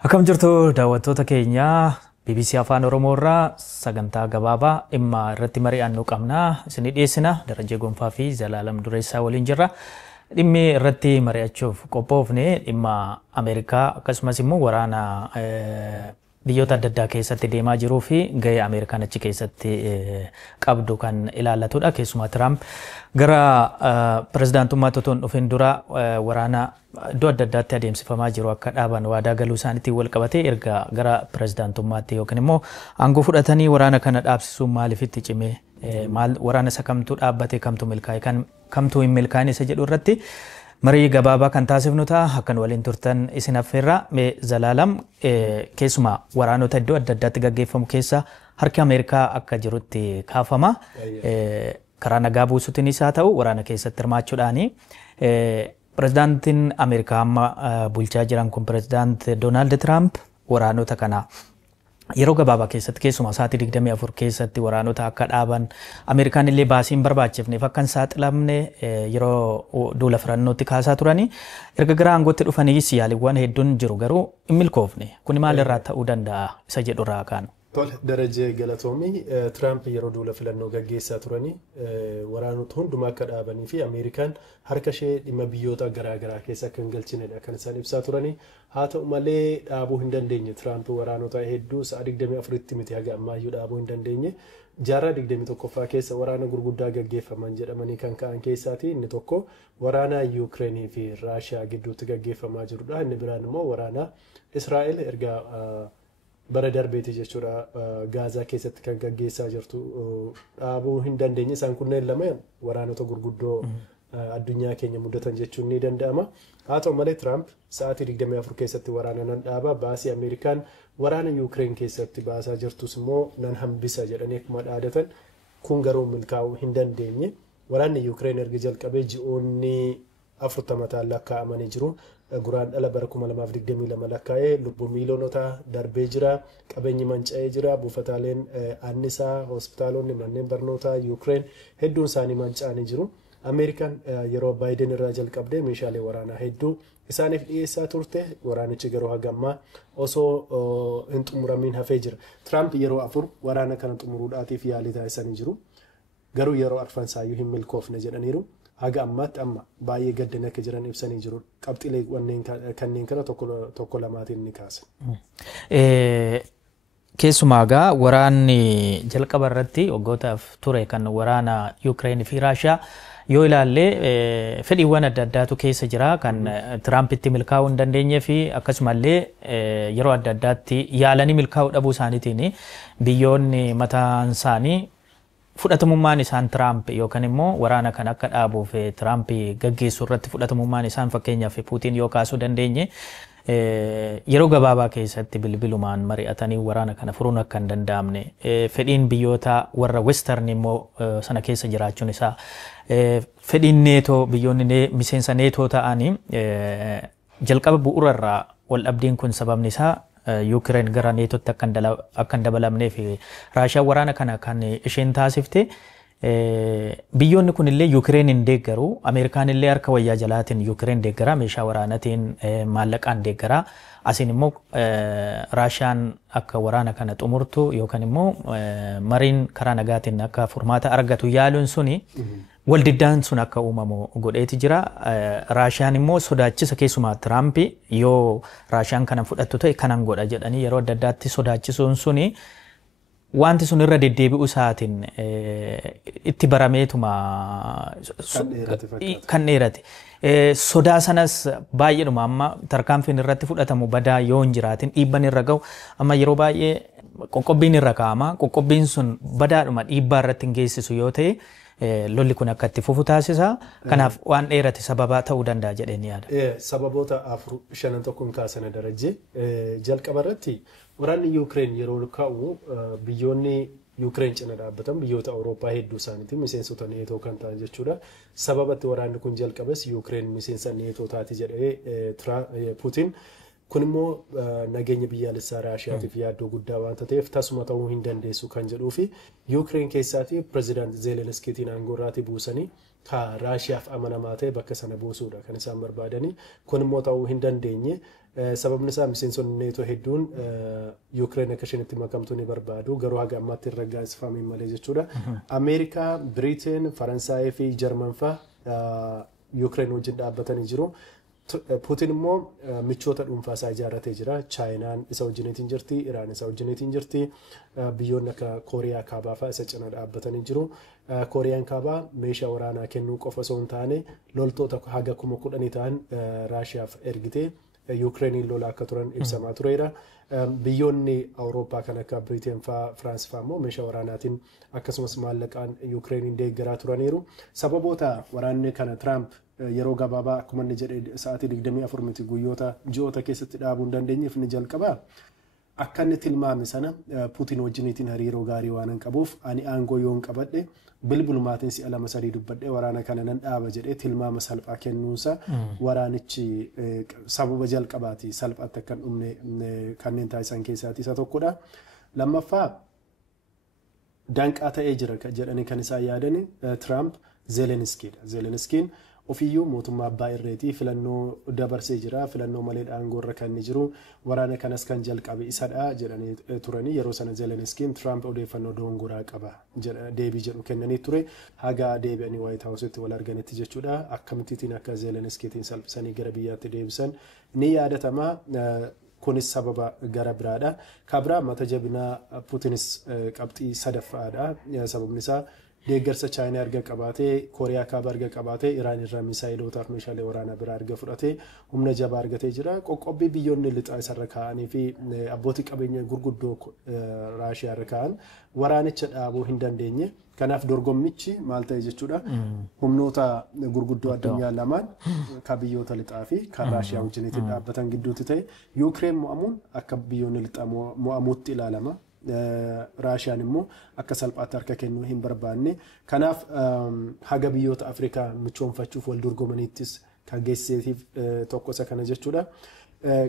Akkam jirtu daawwattoota keenya BBC Afaan Oromoo irraa sagantaa gabaabaa dhimma irratti mari'annu qabna isinii dhiyeessina. Darajee Gonfaa fi Zalaalam Dureessaa waliin jirra. Dhimmi irratti mari'achuuf qophoofne dhimma Ameerikaa akkasumas immoo waraana biyyoota adda addaa keessatti deemaa jiruu fi gahee Ameerikaan achi keessatti qabdu kan ilaallatudha. Keessumaa Tiraamp gara pirezidaantummaatti otoo hin dhufin dura waraana iddoo adda addaatti adeemsifamaa jiru akka dhaaban waadaa galuu isaaniitiin wal qabatee erga gara pirezidaantummaatti yookiin immoo aangoo fudhatanii waraana kana dhaabsisuun maaliifitti cimee maal waraana isa kamtu dhaabbate kamtu milkaa'e kamtu hin milkaa'in isa jedhu irratti marii gabaabaa kan taasifnu ta'a. Akkan waliin turtan isin affeerraa Zalaalam keessumaa waraanota iddoo adda addaatti gaggeeffamu keessa harki Ameerikaa akka jirutti kaafama. Karaa nagaa buusuutiinis haa ta'u waraana keessatti hirmaachuudhaani. Pirezidaantiin Ameerikaa amma bulchaa jiran kun pirezidaant Doonaald Tiraamp waraanota kana yeroo gabaabaa keessatti keessumaa sa'aatii 24 keessatti waraanota akka dhaaban Ameerikaan illee baasiin barbaachifneef akka hin saaxilamne yeroo duula filannootti kaasaa turani. Erga gara aangootti dhufaniis yaaliiwwan hedduun jiru garuu hin milkoofne. Kuni maalirraa ta'uu danda'a isa jedhurraa kaanu. Tole Darajee Galatoomii Tiraamp yeroo duula filannoo gaggeessaa turanii waraanota hundumaa akka dhaabanii fi Ameerikaan harka ishee dhimma biyyoota garaagaraa keessa akka hin galchinedha kan isaan ibsaa turanii. Haa ta'u malee dhaabuu hin dandeenye Tiraamp waraanota hedduu sa'a 24tti miti haga ammaayyuu dhaabuu hin dandeenye. Jaarraa 21ffaa keessa waraana gurguddaa gaggeeffaman jedhamanii kan ka'an keessaati inni tokko waraana Yuukireenii fi Raashiyaa gidduutti gaggeeffamaa jirudha. Inni biraan immoo waraana Israa'el erga bara darbeeti jechuudha Gaazaa keessatti kan gaggeessaa jirtu dhaabuu hin dandeenye. Isaan kunneen lama waraanota gurguddoo addunyaa keenya mudatan jechuun ni danda'ama. Haa ta'u malee Tiraamp sa'aatii 24 keessatti waraana nan dhaaba baasii Ameerikaan waraana Yuukireen keessatti baasaa jirtus immoo nan hambisa jedhanii akkuma dhaadatan kun garuu milkaa'uu hin dandeenye. Waraanni Yuukireen erga jalqabee ji'oonni 40 ta'an lakkaa'amanii jiru. Guraan dhala bara 2022 lakkaa'ee lubbuu miiliyoonota darbee jira. Qabeenyi manca'ee jira. Buufataaleen annisaa, hospitaalonni, manneen barnootaa Yuukireen hedduun isaanii manca'anii jiru. Ameerikaan yeroo Baayiden irraa jalqabdee meeshaalee waraanaa hedduu isaaniif dhiyeessaa turte. Waraanichi garuu hagammaa osoo hin xumuramiin hafee jira. Tiraamp yeroo 4 waraana kana xumuruudhaatiif yaalii taasisanii jiru. Garuu yeroo arfansaayyuu hin milkoofne jedhaniiru. Haga ammaatti amma baay'ee gaddanii akka jiran ibsanii jiru. Qabxilee kanneen kana tokko lamaatiin ni kaasa. Keessumaa egaa waraanni jalqaba irratti waggootaaf ture kan waraana Yuukireen fi Raashiyaa yoo ilaalle fedhiiwwan adda addaatu keessa jira kan Tiraampitti milkaa'uu hin dandeenye fi akkasumallee yeroo adda addaatti yaalanii milkaa'uu dhabuu isaaniitiin biyyoonni mataan isaanii fudhatamummaan isaan Tiraamp yookaan immoo waraana kan akka dhaabuuf Tiraamp gaggeessuu irratti fudhatamummaan isaan fakkeenyaaf Puutiin yoo kaasuu dandeenye yeroo gabaabaa keessatti bilbilumaan mari'atanii waraana kana furuun akka hin danda'amne fedhiin biyyoota warra western immoo sana keessa jiraachuun isaa fedhiin neetoo biyyoonni miseensa neetoo ta'anii jalqaba bu'uura irraa wal dhabdiin kun sababni isaa Yuukireen gara neetootti akka hin dabalamnee fi Raashiyaan waraana kana kan isheen taasifte biyyoonni kun illee Yuukireen hin deeggaru. Ameerikaan illee harka wayyaa jalaatiin Yuukireen deeggara meeshaa waraanaatiin maallaqaan deeggara. Asiin immoo Raashiyaan akka waraana kana xumurtu yookaan immoo mariin karaa nagaatiin akka furmaata argatu yaaluun suni waldiddaan sun akka uumamu godheeti jira. Raashiyaan immoo sodaachisa keessumaa Tiraamp yoo Raashiyaan kana fudhattu ta'e kanan godha jedhanii yeroo adda addaatti sodaachisuun suni wanti sun irra deddeebi'u isaatiin itti barameetuma kan dheerate. Sodaa sanas baay'eedhuma amma tarkaanfiin irratti fudhatamu badaa yoo hin jiraatin dhiibban irra gahu amma yeroo baay'ee qoqqobbiin irra kaa'ama. Qoqqobbiin sun badaadhuma dhiibbaa irratti hin geessisu yoo ta'e lolli kun akka itti fufu taasisa. Kanaaf waan dheerate sababa ta'uu danda'a jedheen yaada. Sababoota 4-5 kaasana Darajee jalqaba irratti waraanni Yuukireen yeroo ka'u biyyoonni Yuukireen cina dhaabbatan biyyoota Awurooppaa hedduu isaaniitiin miseensota neetoo kan ta'an jechuudha. Sababatti waraanni kun jalqabes Yuukireen miseensa neetoo taati jedhee Puutiin kun immoo nageenya biyyaalessaa Raashiyaatiif yaaddoo guddaa waan ta'eef tasuma ta'uu hin dandeessu kan jedhuu fi Yuukireen keessaati pirezidaant Zeelenskiitiin aangoo irratti buusanii ka Raashiyaaf amanamaa ta'e bakka sana buusuudha kan isaan barbaadanii. Kun immoo ta'uu hin dandeenye sababni isaa miseensonni neetoo hedduun Ukraine akka isheen itti makamtu ni barbaadu garuu haga ammaatti hin raggaasifamne malee jechuudha. Ameerikaa, Biriteen, Faransaayii fi Jarman fa'aa Ukraine wajjin dhaabbatanii jiru. Putin immoo michoota dhuunfaa isaa ijaarratee jira. Chaayinaan isa wajjiniitiin jirti, Iraan isa wajjiniitiin jirti. Biyyoonni akka Kooriyaa Kaabaa fa'aa isa cina dhaabbatanii jiru. Kooriyaan Kaabaa meeshaa waraanaa kennuu qofa osoo hin taane loltoota haga 10,000 ta'an Raashiyaaf ergitee Ukrainiin lola akka turan ibsamaa tureera. Biyyoonni Awurooppaa kan akka Biriteen fa'aa, Firaans fa'aa immoo meeshaa waraanaatiin akkasumas maallaqaan Ukrainiin deeggaraa turaniiru. Sababoota waraanni kana Tiraamp yeroo gabaabaa akkuma inni jedhe sa'aatii 24 miti guyyoota ji'oota keessatti dhaabuu hin dandeenyeef ni jalqabaa. Akka inni tilmaame sana Putin wajjiniitiin hariiroo gaarii waan hin qabuuf ani aangoo yoo hin qabadhe bilbilumaatiin si'a 2-3 dubbadhee waraana kana nan dhaaba jedhee tilmaama salphaa kennuunsa waraanichi sababa jalqabaati salphaatti akka hin dhumne kanneen taasisan keessaati isa tokkodha. Lammaffaa danqaa ta'ee jira jedhanii kan isaan yaadani Trump Zelenskiidha. Zelenskiin ofiyyuu mootummaa abbaa irreetii filannoo dabarsee jira. Filannoo malee aangoorra kan inni jiru waraana kanas kan jalqabe isadha jedhanii turanii yeroo sana Zelenskiin Trump odeeffannoo doongoraa qaba deebii jedhu kennanii ture. Haga deebi'anii White House-tti wal arganitti jechuudha. Akkamittiin akka Zelenskiitiin salphisanii gara biyyaatti deebisan ni yaadatama. Kunis sababa gara biraadha. Kabira mata jabinaa Putinis qabxii sadaffaadha. Sababni isaa deeggarsa Chaayinaa erga qabaatee, Kooriyaa Kaabaa erga qabaatee, Iraan irraa misaayilootaaf meeshaalee waraanaa biraa erga fudhatee humna jabaa argatee jira. Qoqqobbii biyyoonni lixaa isarra kaa'anii fi abbootii qabeenya gurguddoo Raashiyaa irra kaa'an waraanicha dhaabuu hin dandeenye. Kanaaf dorgommichi maal ta'e jechuudha. Humnoota gurguddoo addunyaa lamaan kan biyyoota lixaa fi kan Raashiyaa wajjiniitiin dhaabbatan gidduutti ta'e Yuukireen mo'amuun akka biyyoonni lixaa mo'amuutti ilaalama. Raashiyaan immoo akka salphaatti harka kennuu hin barbaanne. Kanaaf haga biyyoota Afrikaa michoomfachuuf wal dorgomaniittis kan geessiseef tokko isa kana jechuudha.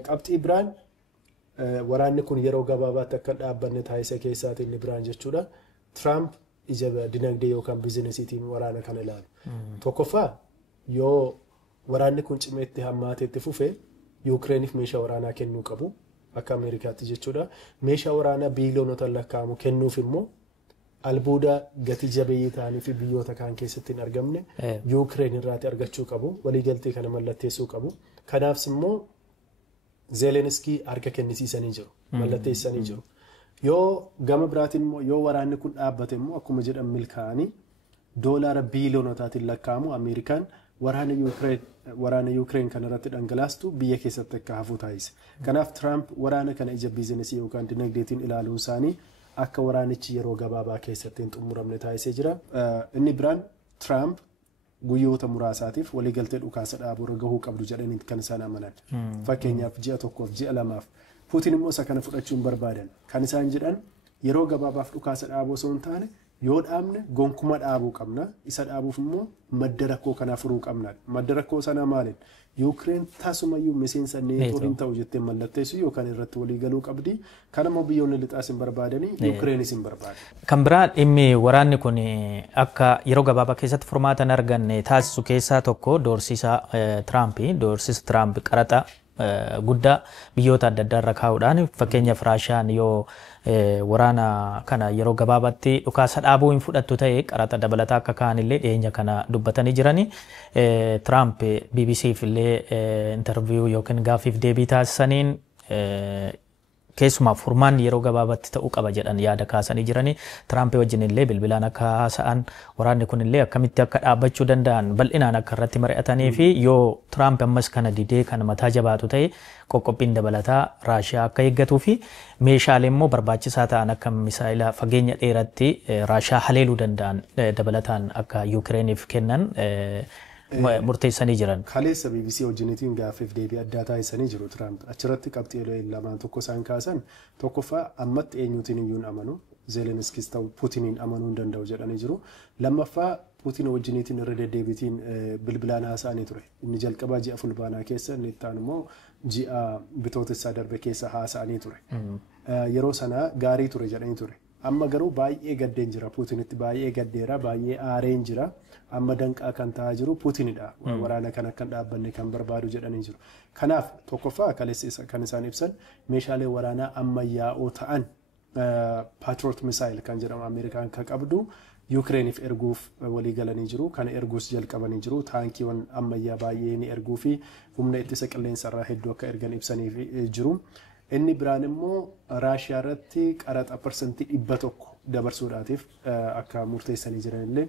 Qabxii biraan waraanni kun yeroo gabaabaatti akka dhaabbanne taasisa keessaatiin inni biraan jechuudha. Trump ija dinagdee yookaan biizinesiitiin waraana kana ilaalu. Tokkoffaa yoo waraanni kun cimeetti hammaateetti fufe Yuukireeniif meeshaa waraanaa kennuu qabu. Akka Ameerikaatti jechuudha. Meeshaa waraanaa biiliyoonota lakkaa'amu kennuuf immoo albuuda gatii jabeeyyii ta'anii fi biyyoota kaan keessatti hin argamne Yuukireen irraati argachuu qabu. Waliigaltee kana mallatteessuu qabu. Kanaafis immoo Zelenskii harka kennisiisanii jiru. Mallatteessanii jiru. Yoo gama biraatiin immoo yoo waraanni kun dhaabbate immoo akkuma jedhan milkaa'anii doolaara biiliyoonotaatiin lakkaa'amu Ameerikaan waraana Yuukireen kana irratti dhangalaastu biyya keessatti akka hafu taasise. Kanaaf Trump waraana kana ija biizinesii yookaan dinagdeetiin ilaaluun isaanii akka waraanichi yeroo gabaabaa keessatti hin xumuramne taasisee jira. Inni biraan Trump guyyoota muraasaatiif waliigaltee dhukaasa dhaabuurra gahuu qabdu jedhanii kan isaan amanan. Fakkeenyaaf ji'a tokkoof ji'a lamaaf. Putin immoo isa kana fudhachuu hin barbaadan. Kan isaan jedhan yeroo gabaabaaf dhukaasa dhaabuu osoo hin taane yoo dhaabne gonkuma dhaabuu qabna. Isa dhaabuuf immoo madda rakkoo kanaa furuu qabna. Madda rakkoo sanaa maaliin? Yuukireen tasumayyuu miseensa neetoo hin ta'u jettee mallatteessu yookaan irratti walii galuu qabdi. Kanammoo biyyoonni lixaas hin barbaadanii Yuukireenis hin barbaadan. Kan biraa dhimmi waraanni kun akka yeroo gabaabaa keessatti furmaata hin arganne taasisu keessaa tokko doorsisa Tiraampi. Doorsisa Tiraamp qaraxa guddaa biyyoota adda addaa irra kaa'uudhaan fakkeenyaaf Raashiyaan yoo waraana kana yeroo gabaabaatti dhukaasa dhaabuu hin fudhattu ta'e qaraxa dabalataa akka kaa'anillee dhiyeenya kana dubbatanii jirani. Tiraamp BBCf illee interviyuu yookiin gaaffiif deebii taasisaniin keessumaa furmaanni yeroo gabaabaatti ta'uu qaba jedhan yaada kaasanii jirani. Tiraamp wajjin illee bilbilaan akka haasa'an waraanni kun illee akkamitti akka dhaabbachuu danda'an bal'inaan akka irratti mari'atanii fi yoo Tiraamp ammas kana didee kan mataa jabaatu ta'e qoqqobbiin dabalataa Raashiyaa akka eeggatuu fi meeshaalee immoo barbaachisaa ta'an akka misaayila fageenya dheeratti Raashiyaa haleeluu danda'an dabalataan akka Yuukireeniif kennan murteessanii jiran. Kaleessa BBC wajjiniitiin gaaffiif deebii addaa taasisanii jiru Tiraamp. Achirratti qabxiilee lamaan tokko isaan kaasan tokkoffaa ammatti eenyuutiin iyyuu hin amanu. Zelenskis ta'u Putiniin amanuu hin danda'u jedhanii jiru. Lammaffaa Putin wajjiniitiin irra deddeebiitiin bilbilaan haasa'anii ture. Inni jalqabaa ji'a fulbaanaa keessa inni itti aanu immoo ji'a bitootessaa darbe keessa haasa'anii ture. Yeroo sana gaarii ture jedhanii ture. amma garuu baay'ee gaddeen jira Puutinitti baay'ee gaddeera baay'ee aareen jira amma danqaa kan ta'aa jiru Puutinidha waraana kan akka dhaabbanne kan barbaadu jedhanii jiru kanaaf tokkoffaa kan isaan ibsan meeshaalee waraanaa ammayyaa'oo ta'an Patriot missile kan jedhamu Ameerikaan kan qabdu Ukrainiif erguuf walii galanii jiru kan erguus jalqabanii jiru taankiiwwan ammayyaa baay'ee ni erguu fi humna ittisa qilleensarraa hedduu akka ergan ibsaniif jiru. Inni biraan immoo Raashiyaa irratti qaraxa % 100 dabarsuudhaatiif akka murteessanii jiran illee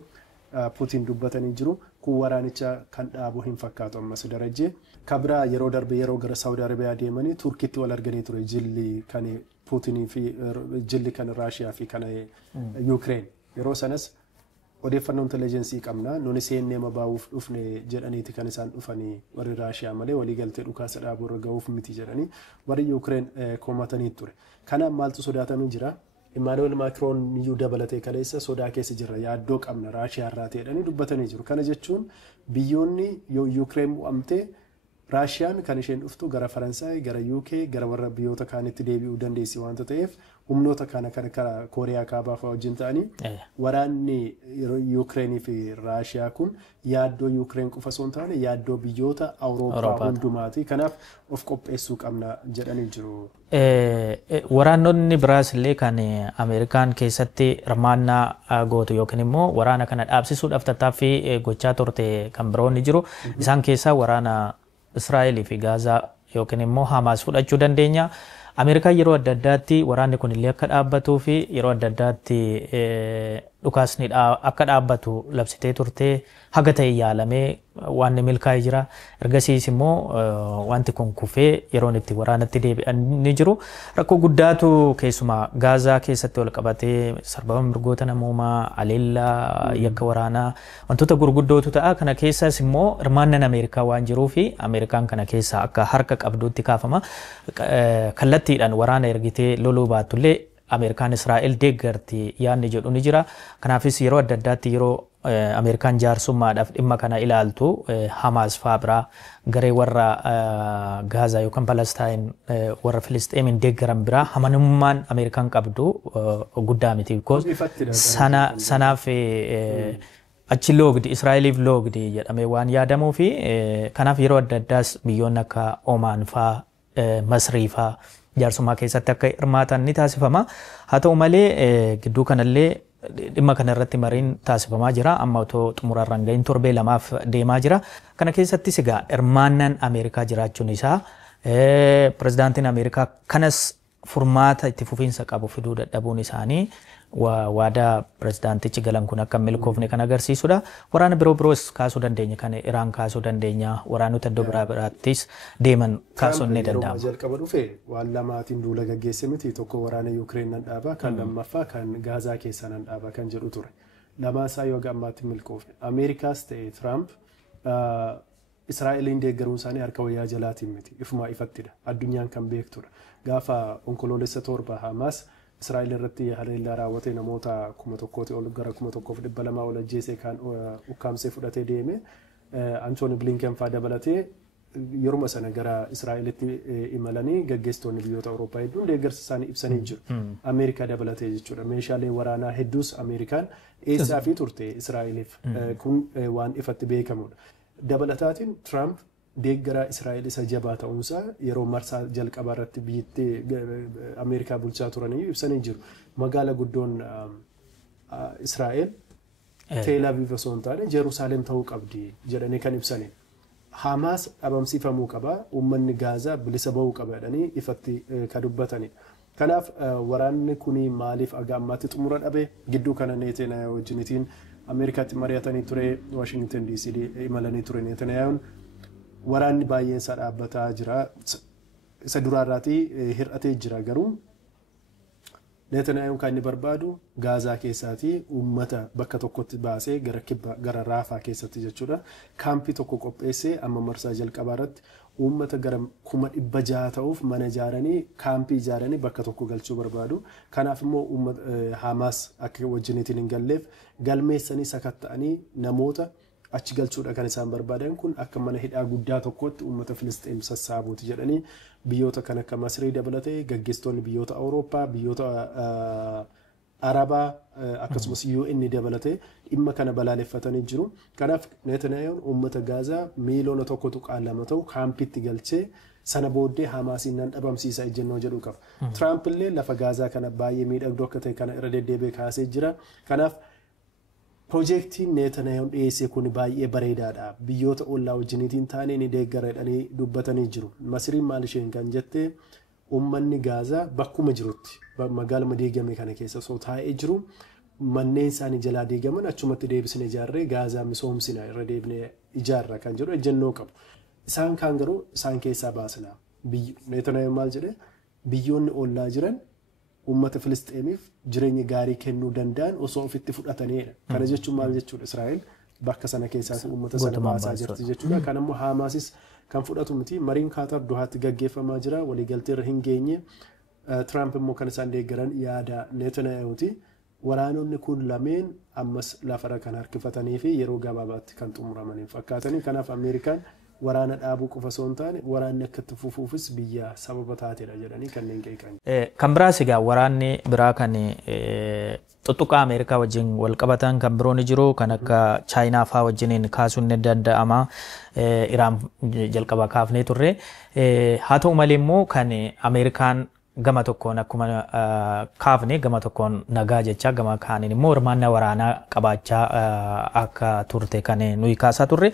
Puutiin dubbatanii jiru. Kun waraanicha kan dhaabu hin fakkaatu ammas darajee. Kabira yeroo darbe yeroo gara Saawudi Arabiyaa deemanii Turkiitti wal arganii ture jilli kan Puutinii fi jilli kan Raashiyaa fi kan Ukraine. Yeroo sanas odeeffannoo intelligensii qabna nuni seennee mabaawuuf dhufne jedhaniiti kan isaan dhufanii warri Raashiyaa malee walii galtee dhukaasa dhaabuu irra ga'uuf miti jedhanii warri Ukraine komatanii ture. Kanaaf maaltu sodaatamee jira? Emmanuel Macron iyyuu dabalatee kaleessa sodaa keessa jira yaaddoo qabna Raashiyaa irraa ta'edhanii dubbatanii jiru. Kana jechuun biyyoonni yoo Ukraine bu'amtee Raashiyaan kan isheen dhuftu gara Faransaay, gara UK, gara warra biyyoota kaanitti deebi'uu dandeessi waanta ta'eef humnoota kana kan Kooriyaa kaabaa fa'aa wajjin ta'anii waraanni Ukrainii fi Raashiyaa kun yaaddoo Ukraine qofa osoo hin taane yaaddoo biyyoota Awurooppaa hundumaati. Kanaaf of qopheessuu qabna jedhanii jiru. Waraanonni biraas illee kan Ameerikaan keessatti hirmaannaa gootu yookiin immoo waraana kana dhaabsisuudhaaf tattaaffii gochaa turte kan biroonni jiru. Isaan keessaa waraana Israa'eel fi Gaazaa yookiin immoo Hamaas fudhachuu dandeenya. Ameerikaan yeroo adda addaatti waraanni kun illee akka dhaabbatuu fi yeroo adda addaatti dhukaasni akka dhaabbatu labsitee turte haga ta'e yaalamee waan milkaa'ee jira. Ergasiis immoo wanti kun kufee yeroon itti waraanatti deebi'an ni jiru. Rakkoo guddaatu keessumaa Gaazaa keessatti wal qabatee sarbama mirgoota namoomaa, aleellaa, yakka waraanaa wantoota gurguddootu ta'a. Kana keessaas immoo hirmaannaan Ameerikaa waan jiruu fi Ameerikaan kana keessa akka harka qabduutti kaafama. Kallattiidhaan waraana ergitee loluu baattullee Ameerikaan Israa'el deeggarti yaadni jedhu ni jira. Kanaafis yeroo adda addaatti yeroo Ameerikaan jaarsummaadhaaf dhimma kana ilaaltu Hamaas fa'aa biraa garee warra Gaazaa yookaan Palestaayin warra Filisxeemiin deeggaran biraa amanamummaan Ameerikaan qabdu guddaa miti. Sanaaf achi loogdi Israa'eliif loogdi jedhamee waan yaadamuu fi kanaaf yeroo adda addaas biyyoonni akka Omaan fa'aa Masrii fa'aa jaarsummaa keessatti akka hirmaatan ni taasifama. Haa ta'u malee gidduu kanallee dhimma kana irratti mariin taasifamaa jira. Amma otoo xumurarraan gahin torbee lamaaf deemaa jira. Kana keessattis egaa hirmaannaan Ameerikaa jiraachuun isaa pirezidaantiin Ameerikaa kanas furmaata itti fufiinsa qabu fiduu dadhabuun isaanii waadaa pirezidaantichi galan kun akka milkoofne kan agarsiisudha. Waraana biroos kaasuu dandeenya kan Iraan kaasuu dandeenya waraanota iddoo biraattis deeman kaasuun ni danda'ama. Jalqaba dhufe waan lamaatiin duula gaggeesse miti tokko waraana Ukraine nan dhaaba kan lammaffaa kan Gaazaa keessaa nan dhaaba kan jedhu ture. Lamaasaa yoo gammaatti milkoofne Ameerikaas ta'e Trump Israa'eliin deeggaruun isaanii harka wayyaa jalaatiin miti ifumaa ifattidha addunyaan kan beektudha. Gaafa onkoloolessa torba Hamaas Israa'el irratti haleellaa raawwate namoota 1,000 ol gara 1,200 ol ajjeesee kan ukkaamsee fudhatee deeme Antooni Blinken fa'aa dabalatee yeruma sana gara Israa'elitti imalanii gaggeessitoonni biyyoota Awurooppaa hedduun deeggarsa isaanii ibsanii jiru. Ameerikaa dabalatee jechuudha. Meeshaalee waraanaa hedduus Ameerikaan eessaa fi turte Israa'eliif kun waan ifatti beekamudha. Dabalataatiin Trump deeggara Israa'el isa jabaa ta'uunsaa yeroo marsaa jalqabaa irratti biyyatti Ameerikaa bulchaa turanii ibsanii jiru. Magaala guddoon Israa'el Teel Aviv osoo hin taane Jerusalem ta'uu qabdi jedhanii kan ibsanii. Hamaas dhabamsiifamuu qaba, uummanni Gaazaa bilisa bahuu qaba jedhanii ifatti kan dubbatanidha. Kanaaf waraanni kun maaliif aga ammaatti xumura dhabe gidduu kana Netanyaahuu wajjinitiin Ameerikaatti mari'atanii ture Washington DC imalanii ture Netanyaahuun waraanni baay'een isaa dhaabbataa jira. Isa duraarraatii hir'atee jira garuu Netanyaahuun kan inni barbaadu Gaazaa keessaatii uummata bakka tokkotti baasee gara Raafaa keessatti jechuudha. Kaampii tokko qopheessee amma marsaa jalqabaa irratti uummata gara 600 ta'uuf mana ijaaranii kaampii ijaaranii bakka tokko galchuu barbaadu. Kanaaf immoo Hamaas akka wajjiniitiin hin galleef galmeessanii sakatta'anii namoota achi galchuudha kan isaan barbaadan kun akka mana hidhaa guddaa tokkotti uummata Filisxeem sassaabuuti jedhanii biyyoota kan akka Masrii dabalatee gaggeessitoonni biyyoota Awurooppaa biyyoota Arabaa akkasumas UN dabalatee dhimma kana balaaleffatanii jiru. Kanaaf Netanyahuun uummata Gaazaa miiliyoona 1.2 ta'u kaampiitti galchee sana booddee Hamaasiin nan dhabamsiisa ejjennoo jedhu qaba. Trump illee lafa Gaazaa kana baay'ee miidhagduu akka ta'e kana irra deddeebi'ee kaasee jira. Kanaaf Projektiin Netanyahuun dhiyeessee kun baay'ee bareedaadha. Biyyoota ollaa wajjiniitiin taanee ni deeggaradhanii dubbatanii jiru. Masriin maal isheen kan jette uummanni Gaazaa bakkuma jirutti magaaluma diigame kana keessa osoo taa'ee jiru manneen isaanii jalaa diigaman achumatti deebisnee ijaarree Gaazaa misoomsina irra deebinee ijaarra kan jedhu ejjennoo qabu. Isaan kaan garuu isaan keessaa baasna. Netanyahuun maal jedhe biyyoonni ollaa jiran uummata Filisxeemiif jireenya gaarii kennuu danda'an osoo ofitti fudhatanidha. Kana jechuun maal jechuudha? Israa'el bakka sana keessaa uummata sana baasaa jirti jechuudha. Kan ammoo Hamaasis kan fudhatu miti. Mariin Kaatar Dohaatti gaggeeffamaa jira. Waliigaltee irra hin geenye. Trump immoo kan isaan deeggaran yaada Netanyahuuti. Waraanonni kun lameen ammas lafarra kan harkifatanii fi yeroo gabaabaatti kan xumuramanii fakkaatanii. Kanaaf Ameerikaan waraana dhaabuu qofa osoo hin taane waraanni akka itti fufuufis biyya sababa taatedha jedhanii kanneen qeeqan. Kan biraas egaa waraanni biraa kan tuttuqaa Ameerikaa wajjin wal qabatan kan biroo ni jiru kan akka Chaayinaa fa'aa wajjiniin kaasuun ni danda'ama. Iraan jalqaba kaafnee turre. Haa ta'u malee immoo kan Ameerikaan gama tokkoon akkuma kaafne gama tokkoon nagaa jecha gama kaaniin immoo hirmaannaa waraanaa qabaachaa akka turte kan nuyi kaasaa turre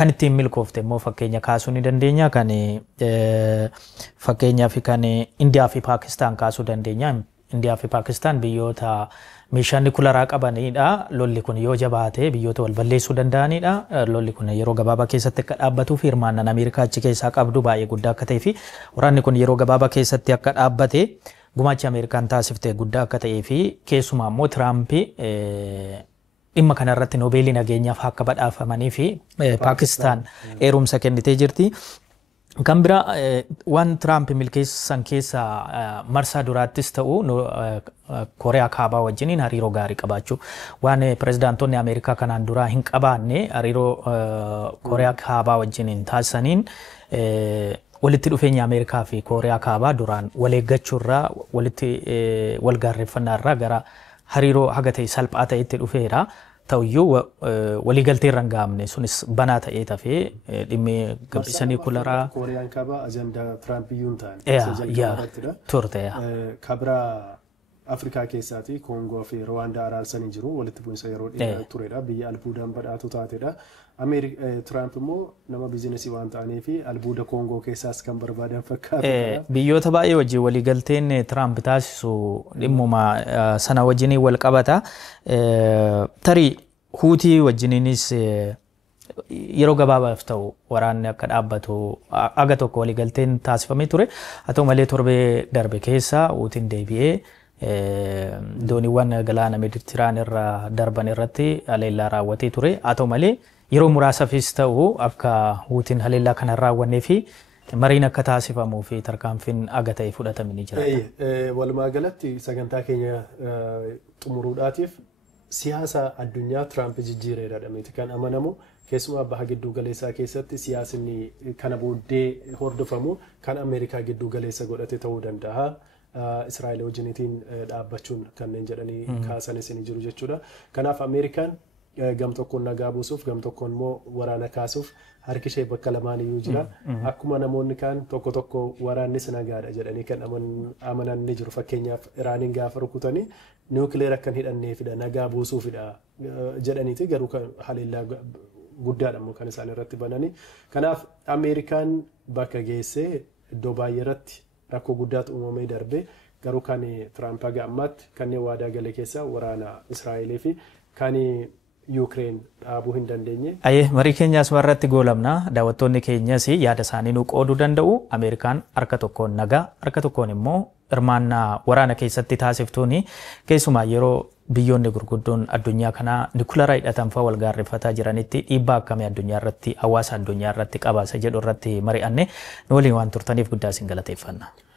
kan ittiin milkoofte immoo fakkeenya kaasuu ni dandeenya kan fakkeenyaaf kan Indiyaa fi Paakistaan kaasuu dandeenya. Indiyaa fi Paakistaan biyyoota meeshaan nukleeraa qabanidha. Lolli kun yoo jabaate biyyoota wal balleessuu danda'anidha. Lolli kun yeroo gabaabaa keessatti akka dhaabbatuu fi hirmaannaan Ameerikaa achi keessaa qabdu baay'ee guddaa akka ta'ee fi waraanni kun yeroo gabaabaa keessatti akka dhaabbate gumaachi Ameerikaan taasifte guddaa akka ta'ee fi keessumaa immoo Tiraamp dhimma kanarratti Noobeelii nageenyaaf akka badhaafamanii fi Paakistaan eerumsa kennitee jirti. Kan bira waan Tiraamp milkeessan keessa marsaa duraattis ta'u Kooriyaa Kaabaa wajjiniin hariiroo gaarii qabaachuu waan pirezidaantonni Ameerikaa kanaan duraa hin qabaanne hariiroo Kooriyaa Kaabaa wajjiniin taasisaniin walitti dhufeenya Ameerikaa fi Kooriyaa Kaabaa duraan wal eeggachuurraa walitti wal gaarreeffannaarraa gara hariiroo haga ta'e salphaa ta'etti dhufeera. Ta'uyyuu waliigaltee irra hin gaamne sunis banaa ta'ee tafee dhimmi gabbisanii kularaa. Kooriyaan Kaabaa ajandaa Tiraampiyuun ta'an. Turte. Kabira Afrikaa keessaati Koongoo fi Rwaandaa araarsanii jiru walitti bu'insa yeroo dheeraa turedha. Biyya albuudaan badhaatu taatedha. Tiraamp immoo nama biizinesii waan ta'aniif albuuda Koongoo keessaas kan barbaadan fakkaata. Biyyoota baay'ee wajjin waliigalteen Tiraamp taasisu dhimmuma sana wajjin wal qabata. Tarii Huutii wajjiniinis yeroo gabaabaaf ta'u waraanni akka dhaabbatu aga tokko waliigalteen taasifamee ture. Haa ta'u malee torbee darbe keessa Huutiin deebi'ee dooniiwwan galaana Meeditiraaniyaan irra darban irratti haleellaa raawwatee ture. Haa ta'u malee yeroo muraasaafis ta'u akka Huutiin haleellaa kana raawwannee fi mariin akka taasifamuu fi tarkaanfiin aga ta'e fudhatamee ni jira. Walumaa galatti sagantaa keenya xumuruudhaatiif siyaasa addunyaa Tiraamp jijjiireedha jedhameeti kan amanamu. Keessumaa baha giddu galeessaa keessatti siyaasni kana booddee hordofamu kan Ameerikaa giddu galeessa godhate ta'uu danda'a. Israa'el wajjiniitiin dhaabbachuun kanneen jedhanii kaasanis ni jiru jechuudha. Kanaaf Ameerikaan gam tokkoon nagaa buusuuf gam tokkoon immoo waraana kaasuuf harki ishee bakka lamaan iyyuu jira. Akkuma namoonni kaan tokko tokko waraannis nagaadha jedhanii kan amanan ni jiru. Fakkeenyaaf Iraaniin gaafa rukutanii niwukileera akkan hidhanneefidha nagaa buusuufidha jedhaniiti garuu haleellaa guddaadha immoo kan isaan irratti bananii. Kanaaf Ameerikaan bakka geessee iddoo baay'ee irratti rakkoo guddaatu uumamee darbe garuu kan Tiraamp haga ammaatti kanneen waadaa gale keessaa waraana Israa'elii fi kan Yuukireen dhaabuu hin dandeenye. Marii keenyaas irratti goolabna. Daawwattoonni keenyas yaada isaanii nu qooduu danda'u. Ameerikaan harka tokkoon nagaa, harka tokkoon immoo hirmaannaa waraana keessatti taasiftuuni. Keessumaa yeroo biyyoonni gurguddoon addunyaa kanaa nukleeraa hidhatan fa'aa wal gaarreeffataa jiranitti dhiibbaa akkamii addunyaa irratti hawaasa addunyaa irratti qabaasa jedhu irratti mari'anne nu waliin waan turtaniif guddaa isin galateeffanna.